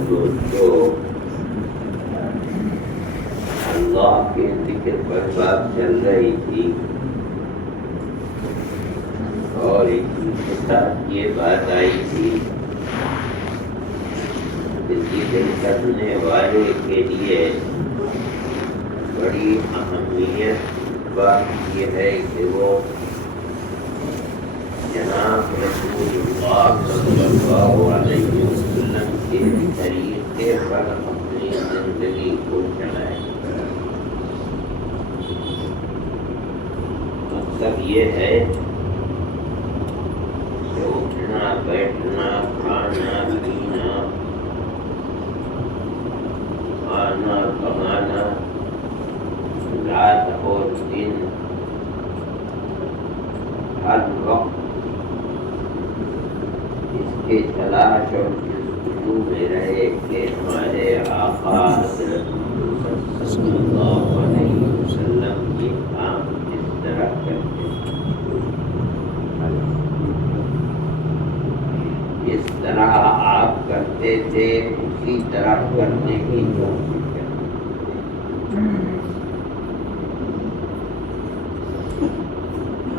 دوستو، اللہ کے ذکر پر بات چل رہی تھی اور اسی کے ساتھ یہ بات آئی تھی کہ ذکر کرنے والے کے لیے بڑی اہمیت بات یہ ہے کہ وہ جناب رسول اللہ صلی اللہ علیہ وسلم کے طریقے پر اپنی زندگی کو چلائے۔ مطلب یہ ہے کہ اٹھنا بیٹھنا کھانا پینا آنا کمانا رات اور دن ہر وقت اس کے تلاش اور جستجو میں رہے کہ ہمارے آقا حضرت محمد صلی اللہ علیہ وسلم یہ کام اس طرح کرتے جس طرح آپ کرتے تھے اسی طرح کرنے کی کوشش کرتے۔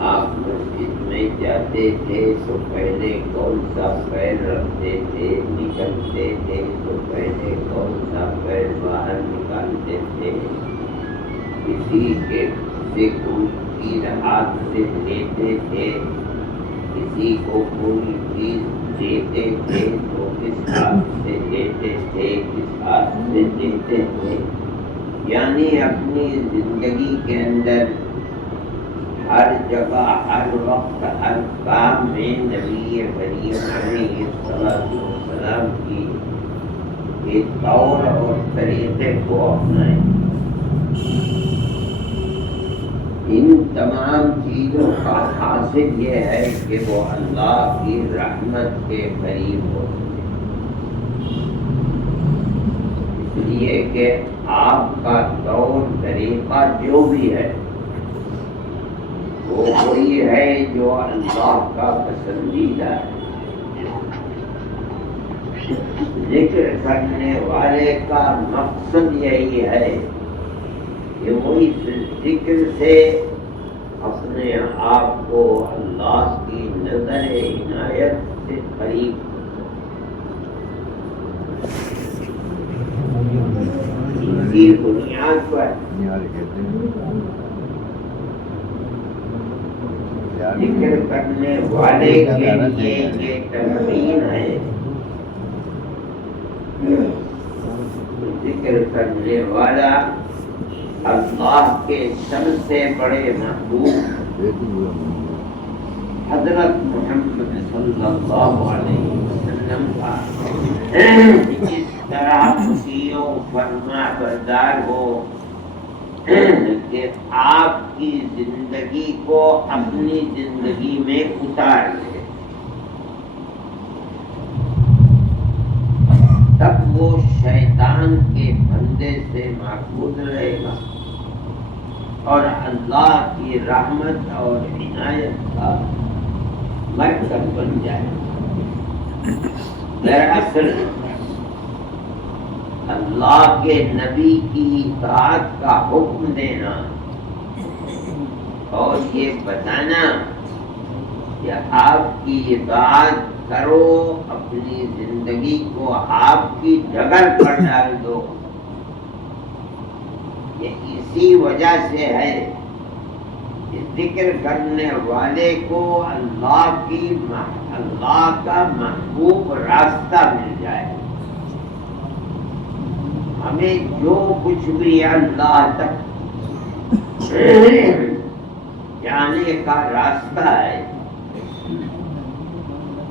آپ مسجد میں جاتے تھے تو پہلے کون سا پیر رکھتے تھے، نکلتے تھے تو پہلے کون سا پیر باہر نکالتے تھے، کسی کے سے کوئی چیز ہاتھ سے لیتے تھے، کسی کو کوئی چیز دیتے تھے تو کس ہاتھ سے لیتے تھے، کس ہاتھ سے دیتے تھے، یعنی اپنی زندگی کے اندر ہر جگہ ہر وقت ہر کام میں نبی کریم علیہ السلام کی ایک طور اور طریقے کو اپنائیں۔ ان تمام چیزوں کا حاصل یہ ہے کہ وہ اللہ کی رحمت کے قریب ہو سکے، اس لیے کہ آپ کا طور طریقہ جو بھی ہے وہ وہی ہے جو اللہ کا پسندیدہ ہے۔ ذکر کرنے والے کا مقصد یہی ہے کہ وہ اس ذکر سے اپنے آپ کو اللہ کی نظر عنایت سے قریب کی بنیاد پر ذکر کرنے والے کے لیے یہ تمرین ہے۔ ذکر کرنے والا اللہ کے سب سے بڑے محبوب حضرت محمد صلی اللہ علیہ وسلم کا جس طرح مطیع و فرما بردار ہو کہ آپ کی زندگی کو اپنی زندگی میں اتار لے، تب وہ شیطان کے پھندے سے محفوظ رہے گا اور اللہ کی رحمت اور عنایت کا مرکز بن جائے گا۔ دراصل اللہ کے نبی کی اطاعت کا حکم دینا اور یہ بتانا کہ آپ کی اطاعت کرو، اپنی زندگی کو آپ کی ڈگر پر ڈال دو، یہ اسی وجہ سے ہے کہ ذکر کرنے والے کو اللہ کا محبوب راستہ مل جائے۔ ہمیں جو کچھ بھی اللہ تک جانے کا راستہ ہے،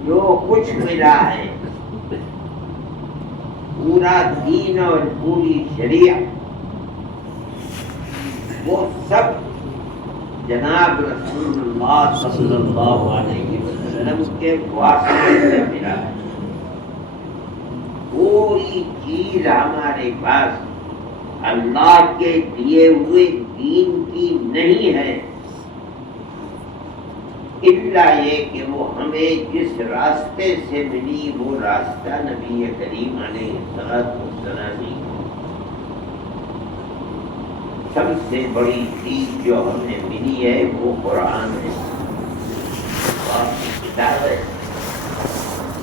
جو کچھ ملا ہے، پورا دین اور پوری شریعت، وہ سب جناب رسول اللہ صلی اللہ علیہ وسلم کے واسطے سے ملا ہے۔ کوئی چیز ہمارے پاس اللہ کے دیے ہوئے دین کی نہیں ہے۔ ان پہلا یہ کہ وہ ہمیں جس راستے سے ملی وہ راستہ نبی کریم علیہ السلام کی سب سے بڑی چیز جو ہمیں ملی ہے وہ قرآن ہے، اللہ کی کتاب ہے۔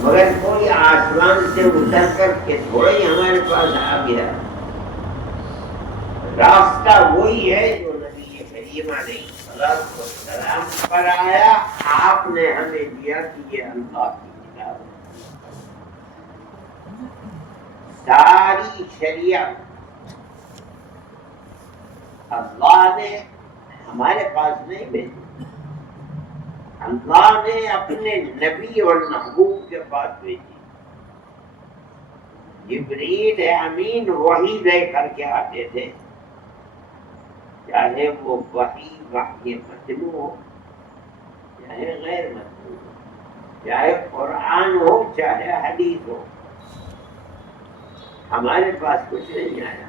مگر کوئی آسمان سے اتر کر کے تھوڑا ہی ہمارے پاس آ گیا، راستہ وہی ہے جو نبی کریم علیہ السلام پر آیا، آپ نے ہمیں دیا کہ یہ اللہ کی کتاب ہے۔ ساری شریعت اللہ نے ہمارے پاس نہیں بھیجی، اللہ نے اپنے نبی اور محبوب کے پاس بھیجی۔ جبریل امین وحی لے کر کے آتے تھے، چاہے وہ وحی متلو ہو چاہے غیر متلو ہو، چاہے قرآن ہو چاہے حدیث ہو، ہمارے پاس کچھ نہیں آیا۔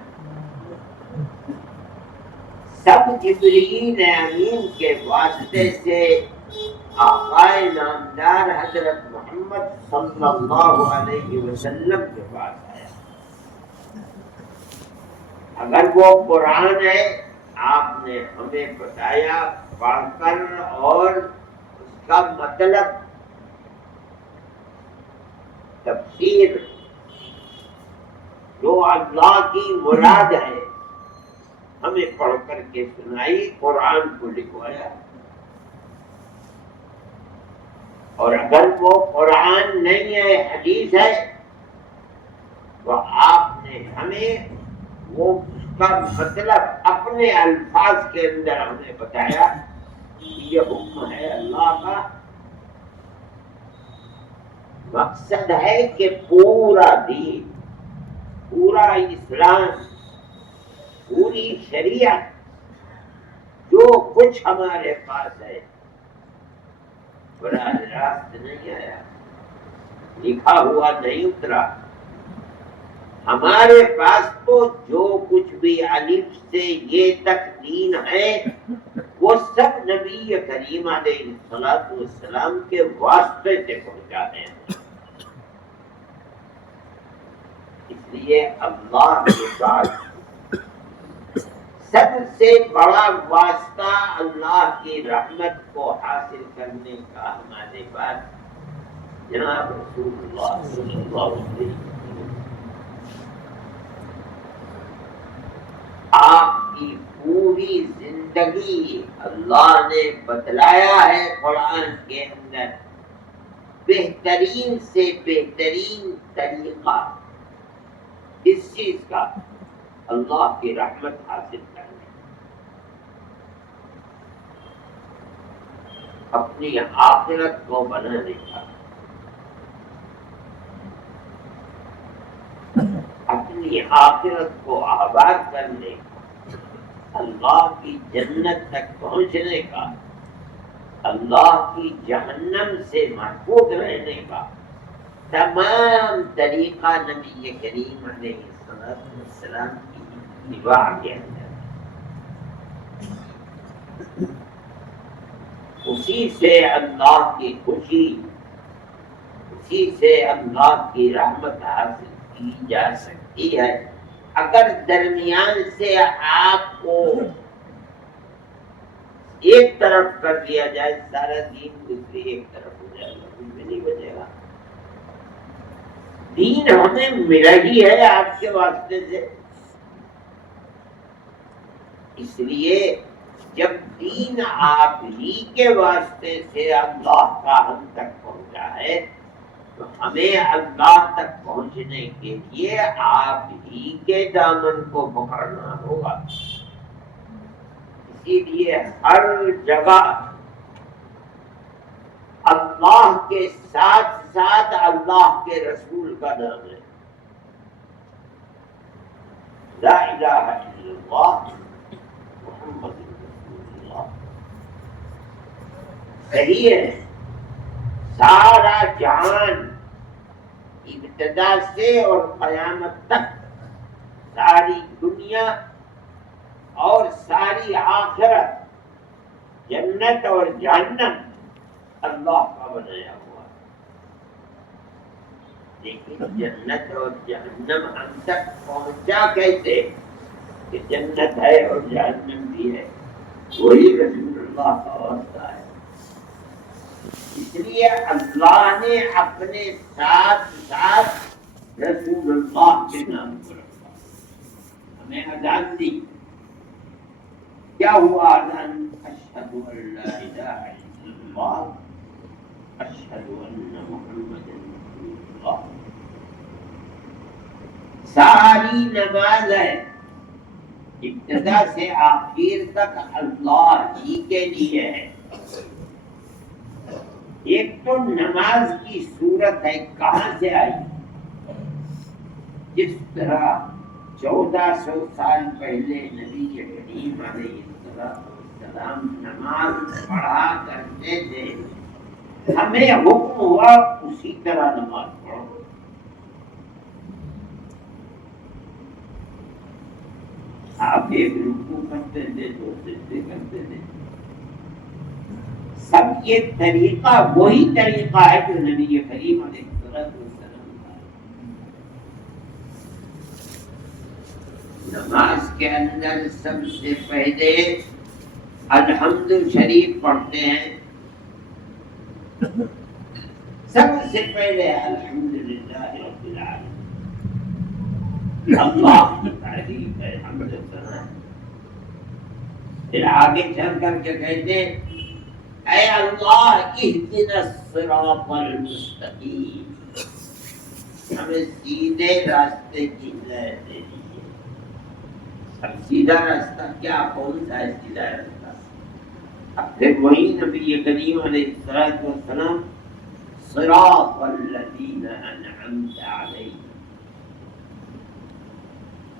سب جبریل امین کے واسطے سے آقائے نامدار حضرت محمد صلی اللہ علیہ وسلم کے پاس آیا۔ اگر وہ قرآن ہے، آپ نے ہمیں بتایا پڑھ کر اور اس کا مطلب تفسیر جو اللہ کی مراد ہے ہمیں پڑھ کر کے سنائی، قرآن کو لکھوایا۔ اور اگر وہ قرآن نہیں ہے، حدیث ہے، تو آپ نے ہمیں وہ اس کا مطلب اپنے الفاظ کے اندر ہمیں بتایا کہ یہ حکم ہے اللہ کا۔ مقصد ہے کہ پورا دین، پورا اسلام، پوری شریعت جو کچھ ہمارے پاس ہے براہ راست نہیں آیا، لکھا ہوا نہیں اترا۔ ہمارے پاس تو جو کچھ بھی الف سے یہ تک دین ہے وہ سب نبی کریم علیہ السلام کے واسطے سے پہنچاتے ہیں۔ اس لیے اللہ کے ساتھ سب سے بڑا واسطہ اللہ کی رحمت کو حاصل کرنے کا ہمارے پاس جناب رسول اللہ صلی اللہ علیہ وسلم۔ آپ کی پوری زندگی اللہ نے بتلایا ہے قرآن کے اندر بہترین سے بہترین طریقہ اس چیز کا، اللہ کی رحمت حاصل کرنے، اپنی آخرت کو بنانے کا، اپنی آخرت کو آباد کرنے کا، اللہ کی جنت تک پہنچنے کا، اللہ کی جہنم سے محفوظ رہنے کا تمام طریقہ نبی کریم علیہ السلام کی اتباع کے اندر، اسی سے اللہ کی خوشی، اسی سے اللہ کی رحمت حاصل کی جا سکتی ہے۔ اگر درمیان سے آپ کو ایک طرف کر دیا جائے، سارا دین دوسری ایک طرف ہو جائے گا، کچھ بھی نہیں بچے گا۔ دین ہمیں ملا ہی ہے آپ کے واسطے سے، اس لیے جب دین آپ ہی کے واسطے سے اللہ کا ہم تک پہنچا ہے تو ہمیں اللہ تک پہنچنے کے لیے آپ ہی کے دامن کو پکڑنا ہوگا۔ اسی لیے ہر جگہ اللہ کے ساتھ ساتھ اللہ کے رسول کا نام ہے، لا الہ الا اللہ محمد رسول اللہ۔ صحیح ہے، سارا جہان ابتدا سے اور قیامت تک، ساری دنیا اور ساری آخرت، جنت اور جہنم، اللہ کا بنایا ہوا ہے، لیکن جنت اور جہنم ہم تک پہنچا کیسے کہ جنت ہے اور جہنم بھی ہے؟ وہی رسول اللہ کا واسطہ ہے۔ اس لیے اللہ نے اپنے ساتھ ساتھ رسول اللہ کے نام کو رکھا، ہمیں اذان دی۔ کیا ہوا اذان؟ اشہد ان لا الہ الا اللہ اشہد ان محمد رسول اللہ۔ ساری نماز ہے ابتدا سے آخر تک اللہ ہی کے لیے ہے۔ ایک تو نماز کی صورت ہے کہاں سے آئی؟ جس طرح 1400 سال پہلے نبی کریم علیہ السلام نماز پڑھا کرتے تھے، ہمیں حکم ہوا اسی طرح نماز پڑھو۔ آپ ایک رکوع کرتے تھے، دو سجدے کرتے تھے، سب یہ طریقہ وہی طریقہ ہے جو نبی کریم علیہ السلام کا۔ نماز کے اندر سب سے پہلے الحمد شریف پڑھتے ہیں، سب سے پہلے الحمدللہ رب العالمین، اللہ کی تعریف ہے، حمد و ثنا ہے۔ پھر آگے چل کر کے کہتے اے اللہ اہدنا الصراط المستقیم، ہمیں سیدھے راستے کی ہدایت دے دیجیے۔ اب سیدھا راستہ کیا، کون سا ہے سیدھا راستہ؟ اب پھر وہی نبی کریم علیہ السلام صراط الذین انعمت علیہم،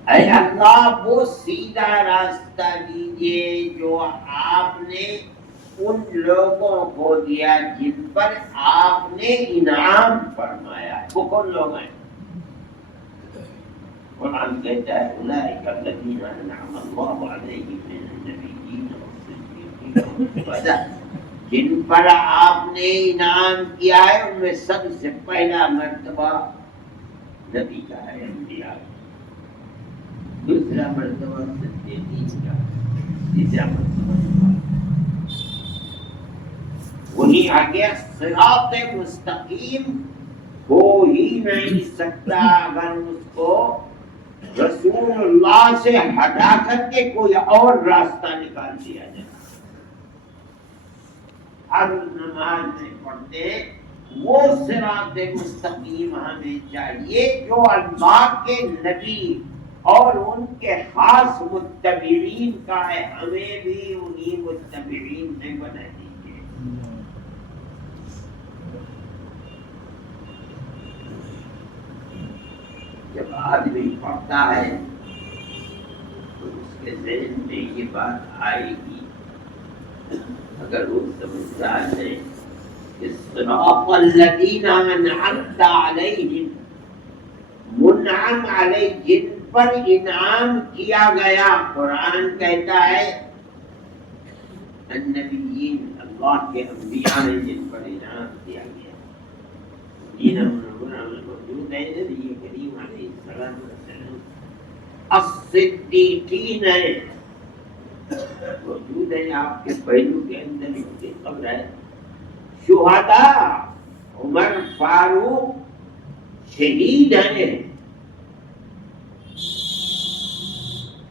اے اللہ وہ سیدھا راستہ دیجیے جو آپ نے ان لوگوں کو دیا جن پر آپ نے انعام فرمایا۔ وہ کون لوگ ہیں؟ قرآن کہتا ہے اولئک الذین انعم اللہ علیہم من النبیین والصدیقین والشہداء، جن پر آپ نے انعام کیا ہے ان میں سب سے پہلا مرتبہ نبی کا ہے، انبیاء، دوسرا مرتبہ صدیقین کا، تیسرا مرتبہ وہی آگے صراط مستقیم ہو ہی نہیں سکتا اگر اس کو رسول اللہ سے ہٹا کر کے کوئی اور راستہ نکال دیا جائے۔ ہر نماز میں پڑھتے وہ صراط مستقیم ہمیں چاہیے جو اللہ کے نبی اور ان کے خاص متبعین کا ہے، ہمیں بھی انہی متبعین سے بنا دیجیے۔ جب آدمی پڑھتا ہے تو اس کے ذہن میں یہ بات آئے گی، اگر وہ سمجھدار ہے کہ صراط الذین انعمت علیہم، منعم علیہ جن پر انعام کیا گیا، قرآن کہتا ہے النبیین، اللہ کے انبیاء ہیں جن پر انعام کیا گیا۔ موجود ہے نبی کریم علیہ السلام، الصدیقین ہے، موجود ہے آپ کے پہلو کے اندر ان کی قبر ہے، شہداء، عمر فاروق شہید ہیں،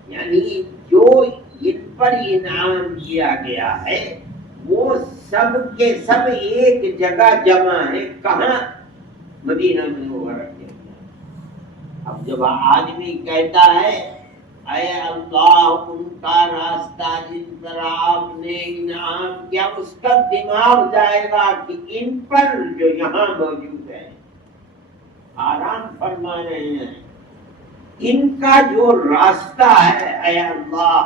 یعنی جو ان پر انعام کیا گیا ہے وہ سب کے سب ایک جگہ جمع ہیں، کہاں؟ مدینہ منورہ کے اندر۔ اب جب آدمی کہتا ہے اے اللہ ان کا راستہ جن پر آپ نے انعام کیا، اس کا دماغ جائے گا کہ ان پر جو یہاں موجود ہے آرام فرما رہے ہیں، ان کا جو راستہ ہے اے اللہ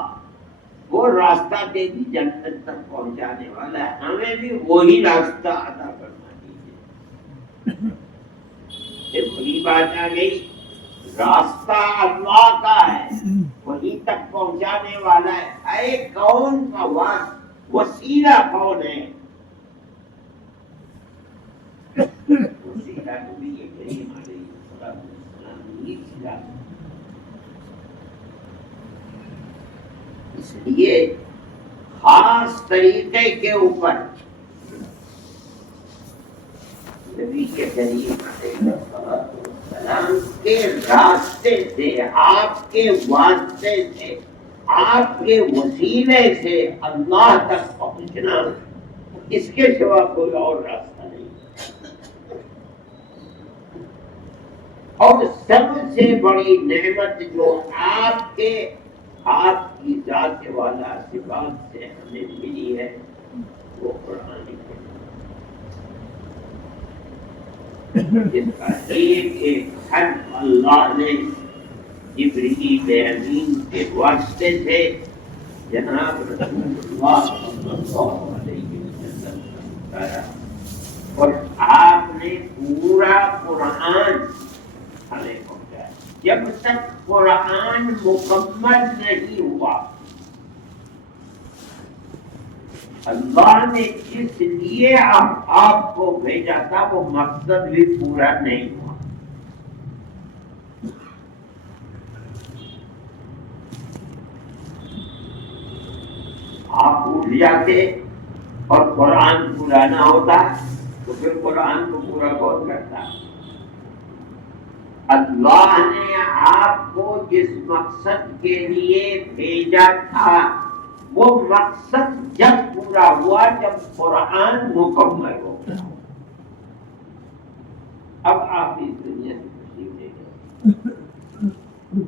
وہ راستہ تیری جنت تک پہنچانے والا ہے، ہمیں بھی وہی راستہ عطا کرنا دیجیے۔ پھر وہی بات آ گئی، راستہ اللہ کا ہے، وہیں تک پہنچانے والا ہے، اے کون کا وسیلہ کون ہے؟ کریم علیہ السلام یہ سکھا. اس لیے خاص طریقے کے اوپر نبی کے کریم علیہ السلام کے راستے سے، آپ کے واسطے سے، آپ کے وسیلے سے اللہ تک پہنچنا، اس کے سوا کوئی اور راستہ نہیں. اور سب سے بڑی نعمت جو آپ کی ذات والا صفات سے ہمیں ملی ہے وہ قرآن ہے، جس کا ایک ایک حرف اللہ نے جبریل امین کے واسطے سے جناب رسول اللہ صلی اللہ علیہ وسلم کا بتایا. اور آپ نے پورا قرآن ہمیں پہنچایا. جب تک قرآن مکمل نہیں ہوا، اللہ نے جس لیے آپ کو بھیجا تھا وہ مقصد بھی پورا نہیں ہوا. آپ اٹھ جاتے اور قرآن پورا نہ ہوتا تو پھر قرآن کو پورا کون کرتا؟ اللہ نے آپ کو جس مقصد کے لیے بھیجا تھا وہ مقصد جب پورا ہوا جب قرآن مکمل ہو گیا. اب آپ اس دنیا سے تشریف لے گئے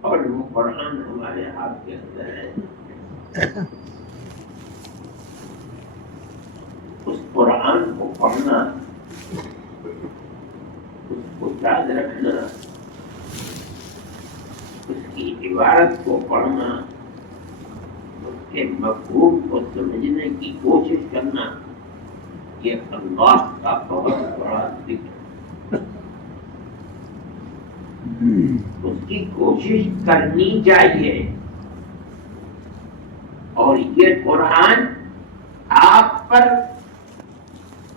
اور وہ قرآن ہمارے ہاتھ کے اندر ہے. اس قرآن کو پڑھنا، اس کو یاد رکھنا، اس کی عبارت کو پڑھنا، اس کے مفہوم کو سمجھنے کی کوشش کرنا، یہ اللہ کا بہت بڑا ذکر. اس کی کوشش کرنی چاہیے. اور یہ قرآن آپ پر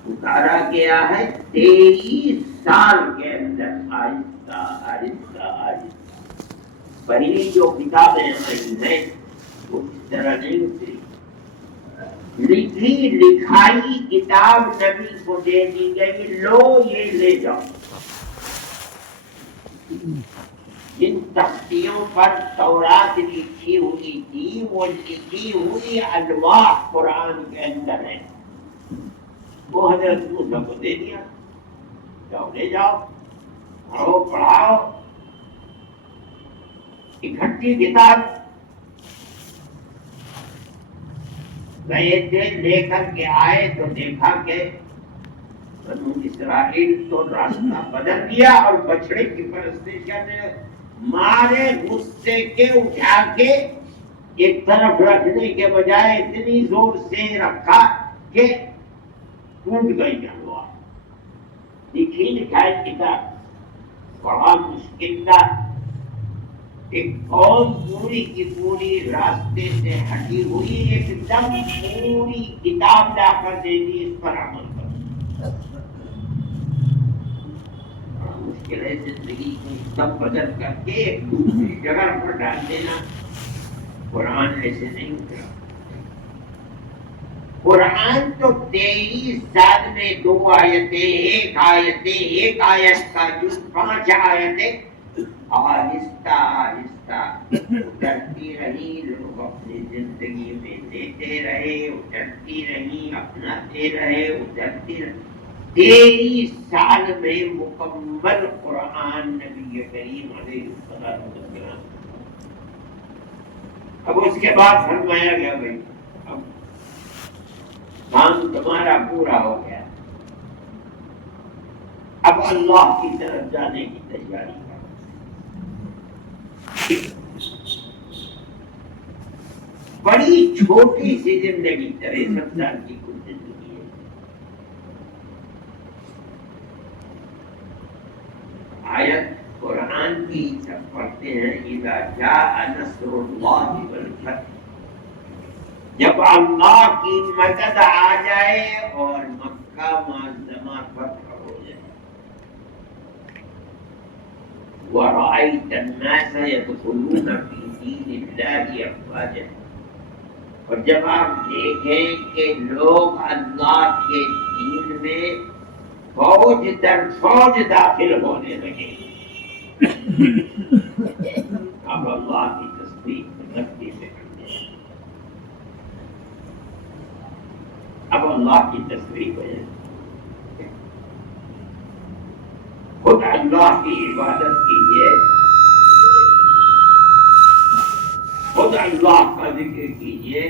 اتارا گیا ہے 23 سال کے اندر، آہستہ آہستہ آہستہ. پہلی جو کتابیں آئی ہیں وہ اس طرح نہیں اتری. لکھی لکھائی کتاب نبی کو دے دی گئی، لو یہ لے جاؤ. جن تختیوں پر تورات لکھی ہوئی تھی وہ لکھی ہوئی الواح قرآن کے اندر ہے. وہ حضرت موسیٰ کو دے دیا، جاؤ لے جاؤ، پڑھو پڑھاؤ. اکٹھی کتاب گئے تھے، لے کر کے آئے تو دیکھا کہ بنو اسرائیل تو راستہ بدل دیا اور بچڑے کی پرستش کرنے مارے غصے کے اٹھا کے ایک طرف رکھنے کے بجائے اتنی زور سے رکھا کہ ٹوٹ گئی جانوا. لکھی لکھائی کتاب بڑا مشکل تھا. ایک قوم پوری کی پوری راستے سے ہٹی ہوئی ایک دم پوری کتاب لا کر دے دی، اس پر عمل کرو. بڑا مشکل ہے زندگی کو سب بدل کر کے ایک دوسری جگہ پر ڈال دینا. قرآن ایسے نہیں اترا. قرآن تو 23 سال میں 2 آیتیں، ایک آیت کا جو 5 آیتیں آہستہ آہستہ اترتی رہی. لوگ اپنی زندگی میں لیتے رہے، اترتی رہی، اپناتے رہے، اترتی رہی. 23 سال میں مکمل قرآن نبی کریم علیہ السلام. اب اس کے بعد فرمایا گیا بھائی اب کام تمہارا پورا ہو گیا، اب اللہ کی طرف جانے کی تیاری کرو. بڑی چھوٹی سی زندگی 63 سال کی کچھ زندگی ہے. آیت قرآن کی جب پڑھتے ہیں اذا جاء نصر اللہ والفتح، جب اللہ کی مدد آ جائے اور مکہ معظمہ فتح ہو جائے. وَرَأَيْتَ النَّاسَ يَدْخُلُونَ فِي دِينِ اللَّهِ أَفْوَاجًا، اور جب آپ دیکھیں کہ لوگ اللہ کے دین میں فوج در فوج داخل ہونے لگے، اب اللہ کی تصدیق نفی سے کرتے ہیں، اب اللہ کی تصدیق ہے، خود اللہ کی عبادت کیجیے، خود اللہ کا ذکر کیجیے۔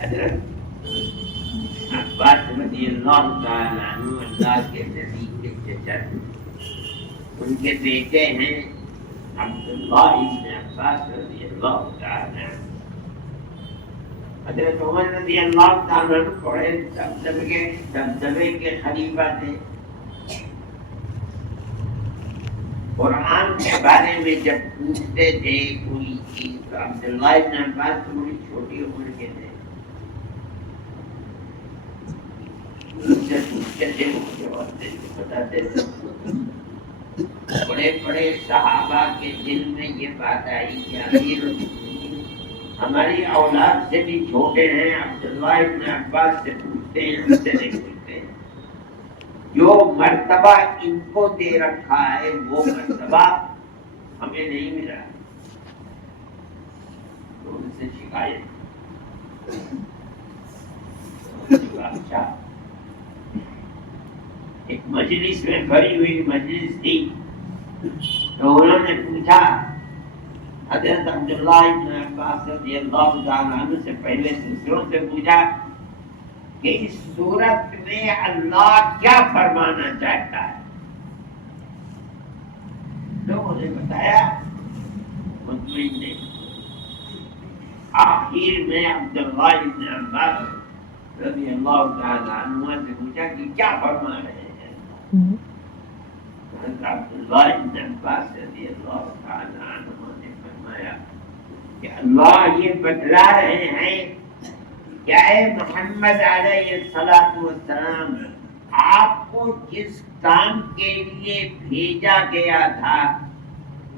حضرت عباس رضی اللہ تعالیٰ عنہ اللہ کے نبی کے چچا، ان کے بیٹے ہیں عبداللہ ابن عباس رضی اللہ تعالیٰ عنہ۔ حضرت عمر رضی اللہ تعالیٰ عنہ بڑے دبدبے کے خلیفہ تھے۔ قرآن کے بارے میں جب پوچھتے تھے کوئی چیز تو عبداللہ ابن عباس بڑی چھوٹی عمر کے تھے، بتاتے تھے۔ بڑے بڑے صحابہ کے دل میں یہ بات آئی کہ امیر المؤمنین ہماری اولاد سے بھی چھوٹے ہیں، عبداللہ ابن عباس سے پوچھتے ہیں، ہم سے نہیں پوچھتے ہیں، جو مرتبہ ان کو دے رکھا ہے وہ مرتبہ ہمیں نہیں ملا، تو ان سے شکایت۔ اچھا، ایک مجلس میں بھری ہوئی مجلس تھی، تو انہوں نے پوچھا حضرت عبداللہ ابن عباس رضی اللہ تعالیٰ عنہ سے، پہلے دوسروں سے پوچھا کہ اس صورت میں اللہ کیا فرمانا چاہتا ہے؟ لوگوں نے بتایا مطمئن نہیں۔ آخر میں عبداللہ ابن عباس رضی اللہ تعالیٰ عنہ سے پوچھا کہ کیا فرما رہے ہیں؟ حضرت عبداللہ ابن عباس رضی اللہ تعالیٰ عنہ نے فرمایا کہ اللہ یہ بتلا رہے ہیں کہ اے محمد علیہ السلام، آپ کو جس کام کے لیے بھیجا گیا تھا،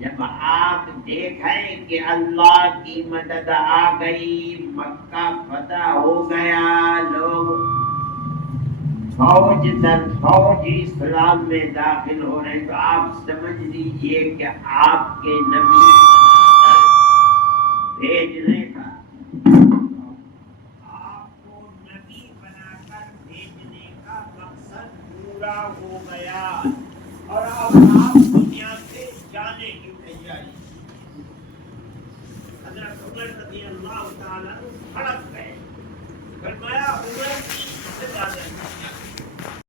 جب آپ دیکھیں کہ اللہ کی مدد آ گئی، مکہ فتح ہو گیا، لوگ فوج در فوج اسلام میں داخل ہو رہے ہیں، تو آپ سمجھ لیجئے کہ آپ کے نبی بھیجنے کا، آپ کو نبی بنا کر بھیجنے کا مقصد پورا ہو گیا، اور اب آپ دنیا سے جانے کی تیاری۔ حضرت عمر رضی اللہ تعالیٰ عنہ بھڑک گئے،